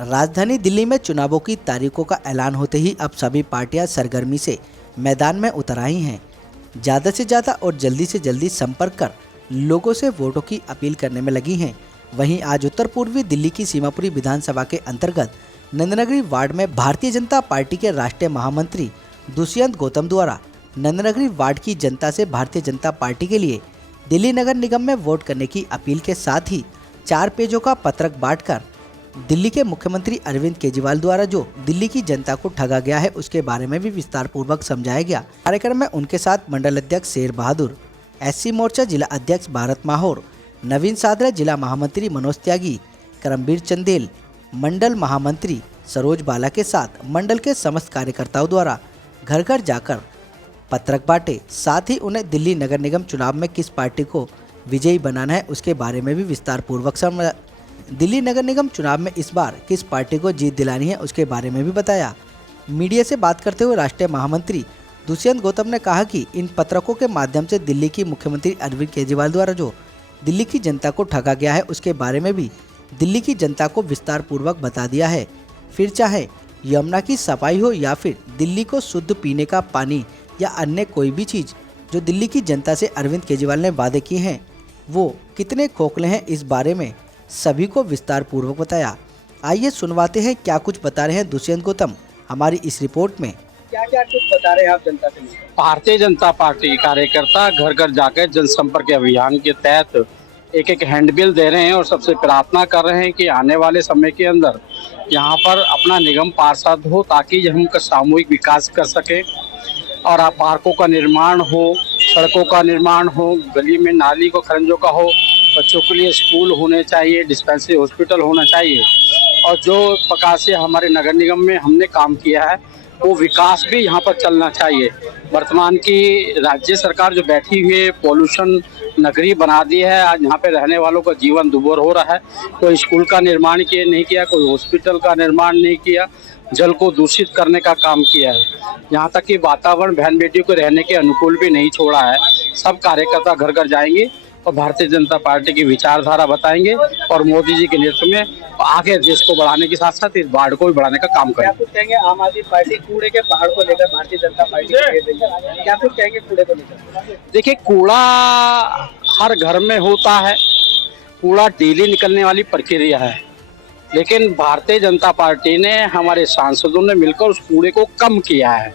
राजधानी दिल्ली में चुनावों की तारीखों का ऐलान होते ही अब सभी पार्टियां सरगर्मी से मैदान में उतर आई हैं। ज़्यादा से ज़्यादा और जल्दी से जल्दी संपर्क कर लोगों से वोटों की अपील करने में लगी हैं। वहीं आज उत्तर पूर्वी दिल्ली की सीमापुरी विधानसभा के अंतर्गत नंदनगरी वार्ड में भारतीय जनता पार्टी के राष्ट्रीय महामंत्री दुष्यंत गौतम द्वारा नंदनगरी वार्ड की जनता से भारतीय जनता पार्टी के लिए दिल्ली नगर निगम में वोट करने की अपील के साथ ही 4 पेजों का पत्रक बांटकर दिल्ली के मुख्यमंत्री अरविंद केजरीवाल द्वारा जो दिल्ली की जनता को ठगा गया है उसके बारे में भी विस्तार पूर्वक समझाया गया। कार्यक्रम में उनके साथ मंडल अध्यक्ष शेर बहादुर, SC मोर्चा जिला अध्यक्ष भारत माहौर, नवीन सादरा जिला महामंत्री मनोज त्यागी, करमबीर चंदेल, मंडल महामंत्री सरोज बाला के साथ मंडल के समस्त कार्यकर्ताओं द्वारा घर घर जाकर पत्रक बांटे। साथ ही उन्हें दिल्ली नगर निगम चुनाव में किस पार्टी को विजयी बनाना है उसके बारे में भी विस्तार पूर्वक समझा। दिल्ली नगर निगम चुनाव में इस बार किस पार्टी को जीत दिलानी है उसके बारे में भी बताया। मीडिया से बात करते हुए राष्ट्रीय महामंत्री दुष्यंत गौतम ने कहा कि इन पत्रकों के माध्यम से दिल्ली की मुख्यमंत्री अरविंद केजरीवाल द्वारा जो दिल्ली की जनता को ठगा गया है उसके बारे में भी दिल्ली की जनता को विस्तार पूर्वक बता दिया है। फिर चाहे यमुना की सफाई हो या फिर दिल्ली को शुद्ध पीने का पानी या अन्य कोई भी चीज़ जो दिल्ली की जनता से अरविंद केजरीवाल ने वादे किए हैं वो कितने खोखले हैं इस बारे में सभी को विस्तार पूर्वक बताया। आइए सुनवाते हैं क्या कुछ बता रहे हैं दुष्यंत गौतम हमारी इस रिपोर्ट में। क्या क्या कुछ बता रहे हैं आप जनता के लिए? भारतीय जनता पार्टी कार्यकर्ता घर घर जाकर जनसंपर्क अभियान के तहत एक एक हैंडबिल दे रहे हैं और सबसे प्रार्थना कर रहे हैं कि आने वाले समय के अंदर यहाँ पर अपना निगम पार्षद हो ताकि हम सामूहिक विकास कर सके और पार्कों का निर्माण हो, सड़कों का निर्माण हो, गली में नाली को खरंजों का हो, बच्चों के लिए स्कूल होने चाहिए, डिस्पेंसरी हॉस्पिटल होना चाहिए और जो प्रकार से हमारे नगर निगम में हमने काम किया है वो विकास भी यहाँ पर चलना चाहिए। वर्तमान की राज्य सरकार जो बैठी हुई है पॉल्यूशन नगरी बना दी है। आज यहाँ पे रहने वालों का जीवन दुभर हो रहा है। कोई स्कूल का निर्माण नहीं किया, कोई हॉस्पिटल का निर्माण नहीं किया, जल को दूषित करने का काम किया है। यहाँ तक कि वातावरण बहन बेटियों को रहने के अनुकूल भी नहीं छोड़ा है। सब कार्यकर्ता घर घर जाएंगे और भारतीय जनता पार्टी की विचारधारा बताएंगे और मोदी जी के नेतृत्व में आगे देश को बढ़ाने के साथ साथ इस बाढ़ को भी बढ़ाने का काम करेंगे। क्या कुछ कहेंगे आम आदमी पार्टी कूड़े के पहाड़ को लेकर भारतीय जनता पार्टी क्या कुछ कहेंगे कूड़े को लेकर? देखिए, कूड़ा हर घर में होता है, कूड़ा डेली निकलने वाली प्रक्रिया है, लेकिन भारतीय जनता पार्टी ने हमारे सांसदों ने मिलकर उस कूड़े को कम किया है।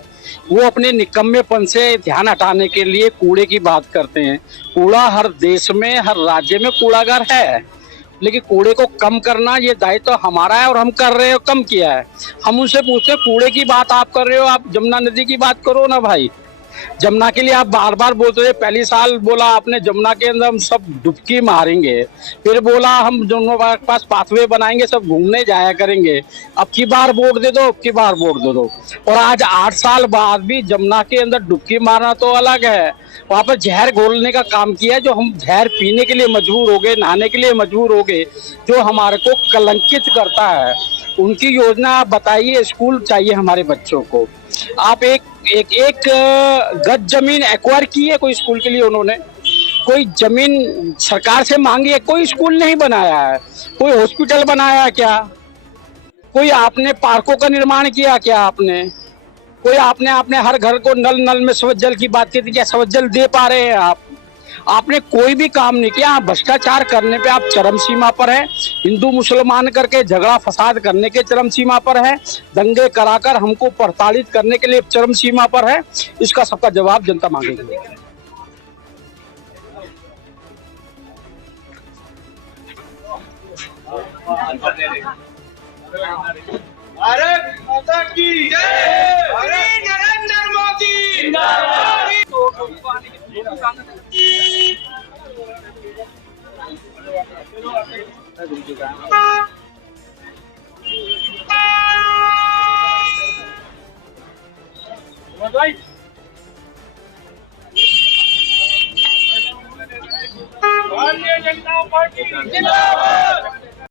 वो अपने निकम्मेपन से ध्यान हटाने के लिए कूड़े की बात करते हैं। कूड़ा हर देश में हर राज्य में कूड़ाघर है, लेकिन कूड़े को कम करना ये दायित्व तो हमारा है और हम कर रहे हो, कम किया है। हम उनसे पूछते हैं कूड़े की बात आप कर रहे हो, आप जमुना नदी की बात करो ना भाई। जमुना के लिए आप बार बार बोलते रहे। पहली साल बोला आपने जमुना के अंदर हम सब डुबकी मारेंगे, फिर बोला हम जमुना के पास पाथवे बनाएंगे, सब घूमने जाया करेंगे। अब की बार वोट दे दो, अब की बार वोट दे दो। और आज 8 साल बाद भी जमुना के अंदर डुबकी मारना तो अलग है, वहाँ पर जहर घोलने का काम किया। जो हम जहर पीने के लिए मजबूर हो गए, नहाने के लिए मजबूर हो गए, जो हमारे को कलंकित करता है। उनकी योजना आप बताइए। स्कूल चाहिए हमारे बच्चों को। आप एक गज जमीन एक्वायर की है कोई स्कूल के लिए? उन्होंने कोई जमीन सरकार से मांगी है? कोई स्कूल नहीं बनाया है। कोई हॉस्पिटल बनाया क्या? कोई आपने पार्कों का निर्माण किया क्या? आपने कोई आपने हर घर को नल में स्वच्छ जल की बात की थी, क्या स्वच्छ जल दे पा रहे हैं आप? आपने कोई भी काम नहीं किया। भ्रष्टाचार करने पे आप चरम सीमा पर हैं। हिंदू मुसलमान करके झगड़ा फसाद करने के चरम सीमा पर है। दंगे कराकर हमको प्रताड़ित करने के लिए चरम सीमा पर है। इसका सबका जवाब जनता मांगेगी। भारत माता की जय। नरेंद्र मोदी जिंदाबाद। भारतीय जनता पार्टी जिंदाबाद।